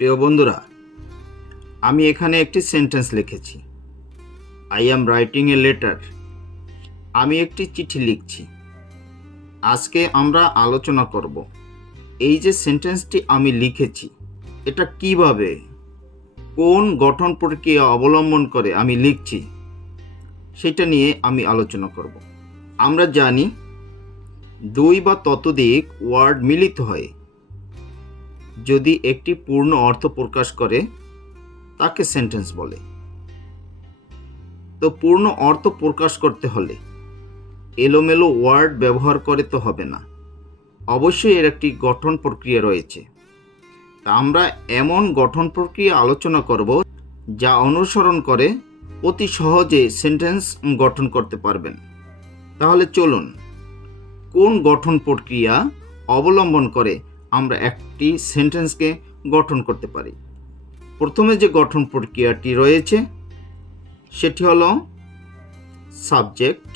প্রিয় বন্ধুরা, আমি এখানে একটি সেন্টেন্স লিখেছি। I am writing a letter আমি একটি চিঠি লিখছি। আজকে আমরা আলোচনা করব। এই যে সেন্টেন্সটি আমি লিখেছি, এটা কীভাবে, কোন গঠন প্রক্রিয়া অবলম্বন করে আমি লিখছি, সেটা নিয়ে আমি আলোচনা করব। আমরা জানি, দুই বা ততোধিক ওয়ার্ড মিলিত হয়। যদি একটি পূর্ণ অর্থ প্রকাশ করে, তাকে সেন্টেন্স বলে। তো পূর্ণ অর্থ প্রকাশ করতে হলে এলোমেলো ওয়ার্ড ব্যবহার করে তো হবে না। অবশ্যই এর একটি গঠন প্রক্রিয়া রয়েছে। তা আমরা এমন গঠন প্রক্রিয়া আলোচনা করব যা অনুসরণ করে অতি সহজে সেন্টেন্স গঠন করতে পারবেন। তাহলে চলুন, কোন গঠন প্রক্রিয়া অবলম্বন করে আমরা একটি সেন্টেন্সকে গঠন করতে পারি। প্রথমে যে গঠন প্রক্রিয়াটি রয়েছে, সেটি হলো subject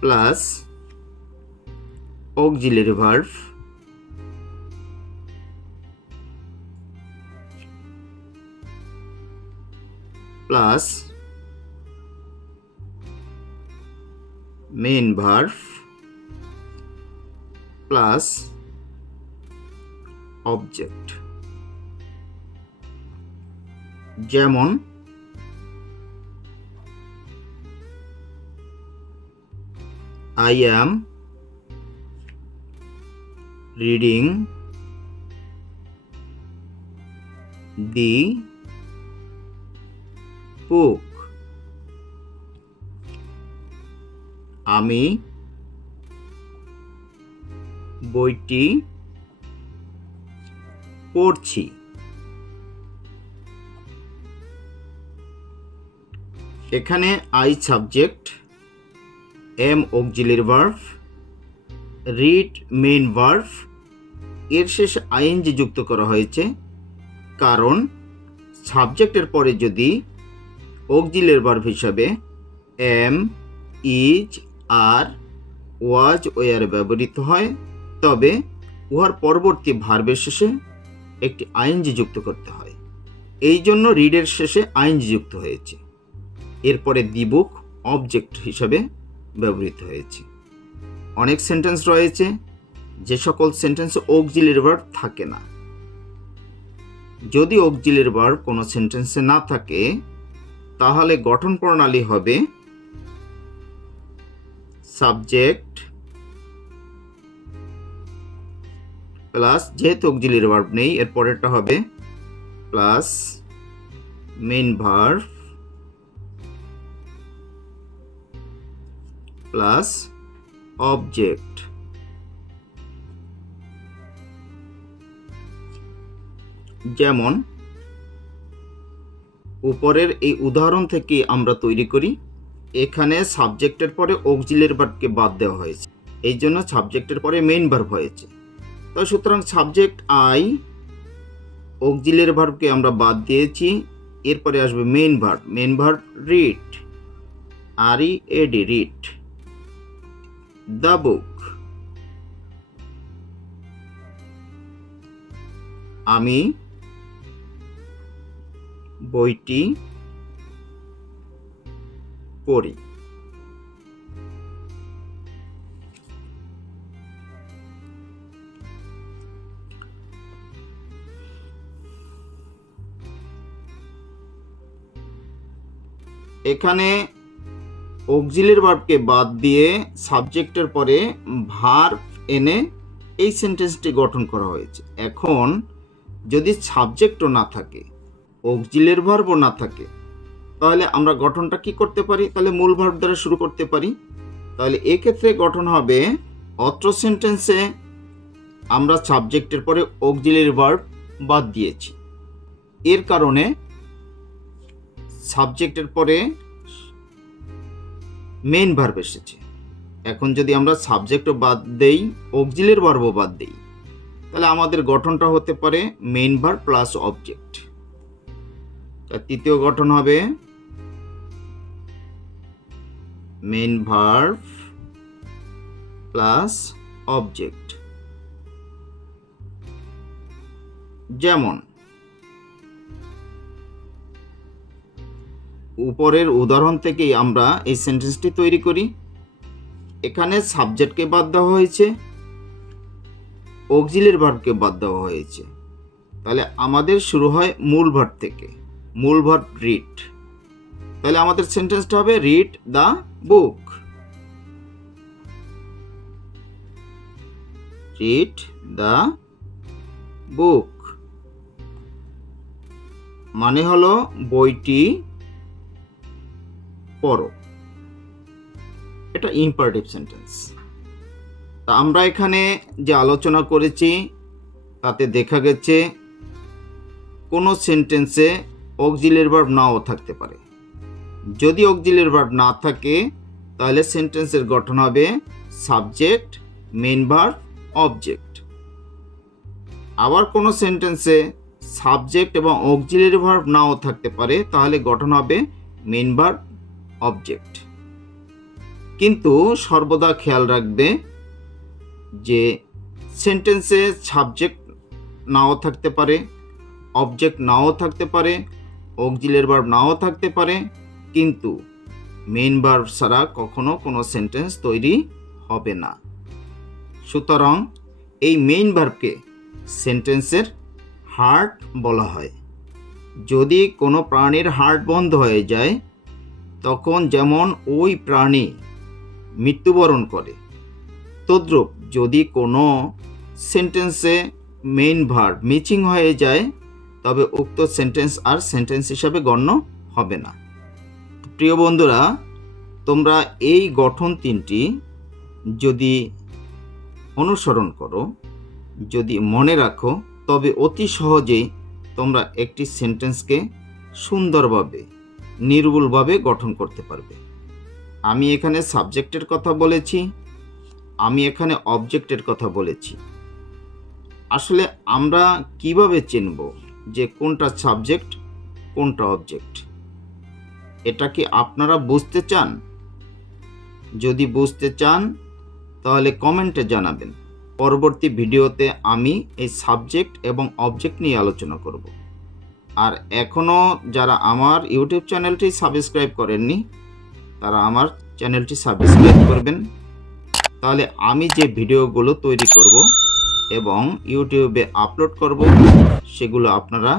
plus auxiliary verb plus main verb plus object যেমন I am reading the book. আমি বইটি পড়ছি। এখানে I subject am auxiliary verb read main verb এর শেষে আইএনজি যুক্ত করা হয়েছে। কারণ সাবজেক্টের পরে যদি অক্সিলারি ভার্ভ হিসাবে am is are was were ব্যবহৃত হয় তবে উহার পরবর্তী ভার্বের শেষে একটি আইএনজি যুক্ত করতে হয়। এই জন্য রিডের শেষে আইএনজি যুক্ত হয়েছে। এরপরে দিবুক অবজেক্ট হিসাবে ব্যবহৃত হয়েছে। অনেক সেন্টেন্স রয়েছে, যে সকল সেন্টেন্সে অক্সিলারি ভার্ব থাকে না। যদি অক্সিলারি ভার্ব কোনো সেন্টেন্সে না থাকে, তাহলে গঠন প্রণালী হবে সাবজেক্ট প্লাস যেহেতু অক্সিলারি ভার্ব নেই, এর পরেরটা হবে plus main verb plus object যেমন উপরের এই উদাহরণ থেকে আমরা তৈরি করি, এখানে সাবজেক্টের পরে অক্সিলের ভার্বকে বাদ দেওয়া হয়েছে, এই জন্য সাবজেক্টের পরে মেইন ভার্ব হয়েছে। তো সুতরাং সাবজেক্ট আই অক্সিলের ভার্বকে আমরা বাদ দিয়েছি। এরপরে আসবে main verb main verb read R E A D read the book আমি বইটি পড়ি। এখানে অক্সিলের ভার্বকে বাদ দিয়ে সাবজেক্টের পরে ভার্ব এনে এই সেন্টেন্সটি গঠন করা হয়েছে। এখন যদি সাবজেক্টও না থাকে, অক্সিলের ভার্বও না থাকে, তাহলে আমরা গঠনটা কি করতে পারি? তাহলে মূল ভার্ব দ্বারা শুরু করতে পারি। তাহলে এক্ষেত্রে গঠন হবে অত্র সেন্টেন্সে আমরা সাবজেক্টের পরে অক্সিলের ভার্ব বাদ দিয়েছি। এর কারণে সাবজেক্টের পরে মেন ভার্ব এসেছে। এখন যদি আমরা সাবজেক্টও বাদ দেই অক্সিলের ভার্বও বাদ দেই, তাহলে আমাদের গঠনটা হতে পারে মেন ভার্ব প্লাস অবজেক্ট তৃতীয় গঠন হবে মেন ভার্ব প্লাস অবজেক্ট যেমন উপরের উদাহরণ থেকেই আমরা এই সেন্টেন্সটি তৈরি করি। এখানে সাবজেক্টকে বাদ দেওয়া হয়েছে অক্সিলের ভার্বকে বাদ দেওয়া হয়েছে। তাহলে আমাদের শুরু হয় মূল ভার্ব থেকে, মূল ভার্ব রিড তাহলে আমাদের সেন্টেন্সটা হবে read the book read the book মানে হলো বইটি পড়ো। এটা ইম্পারেটিভ সেন্টেন্স তা আমরা এখানে যে আলোচনা করেছি, তাতে দেখা গেছে কোনো সেন্টেন্সে অক্সিলের ভার্ব নাও থাকতে পারে। যদি অক্সিলের ভার্ব না থাকে, তাহলে সেন্টেন্সের গঠন হবে সাবজেক্ট মেন ভার্ব অবজেক্ট আবার কোনো সেন্টেন্সে সাবজেক্ট এবং অক্সিলারি ভার্ব নাও থাকতে পারে, তাহলে গঠন হবে মেন ভার্ব অবজেক্ট কিন্তু সর্বদা খেয়াল রাখবে যে সেন্টেন্সে সাবজেক্ট নাও থাকতে পারে অবজেক্ট নাও থাকতে পারে অক্সিলারি ভার্ব নাও থাকতে পারে, কিন্তু মেন ভার্ব ছাড়া কখনো কোনো সেন্টেন্স তৈরি হবে না। সুতরাং এই মেইন ভার্বকে সেন্টেন্সের হার্ট বলা হয়। যদি কোনো প্রাণীর হার্ট বন্ধ হয়ে যায় তখন যেমন ওই প্রাণী মৃত্যুবরণ করে, তদ্রূপ যদি কোনো সেন্টেন্সে মেইন ভার্ব মিচিং হয়ে যায়, তবে উক্ত সেন্টেন্স আর সেন্টেন্স হিসাবে গণ্য হবে না। প্রিয় বন্ধুরা, তোমরা এই গঠন তিনটি যদি অনুসরণ করো, যদি মনে রাখো, তবে অতি সহজেই তোমরা একটি সেন্টেন্সকে সুন্দরভাবে নির্ভুলভাবে গঠন করতে পারবে। আমি এখানে সাবজেক্টের কথা বলেছি, আমি এখানে অবজেক্টের কথা বলেছি। আসলে আমরা কীভাবে চিনব যে কোনটা সাবজেক্ট, কোনটা অবজেক্ট? এটা কি আপনারা বুঝতে চান? যদি বুঝতে চান, তাহলে কমেন্টে জানাবেন। পরবর্তী ভিডিওতে আমি এই সাবজেক্ট এবং অবজেক্ট নিয়ে আলোচনা করব। আর এখনও যারা আমার ইউটিউব চ্যানেলটি সাবস্ক্রাইব করেননি, তারা আমার চ্যানেলটি সাবস্ক্রাইব করবেন। তাহলে আমি যে ভিডিওগুলো তৈরি করব এবং ইউটিউবে আপলোড করব, সেগুলো আপনারা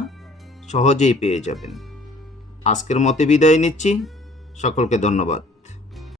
সহজেই পেয়ে যাবেন। আজকের মতে বিদায় নিচ্ছি। সকলকে ধন্যবাদ।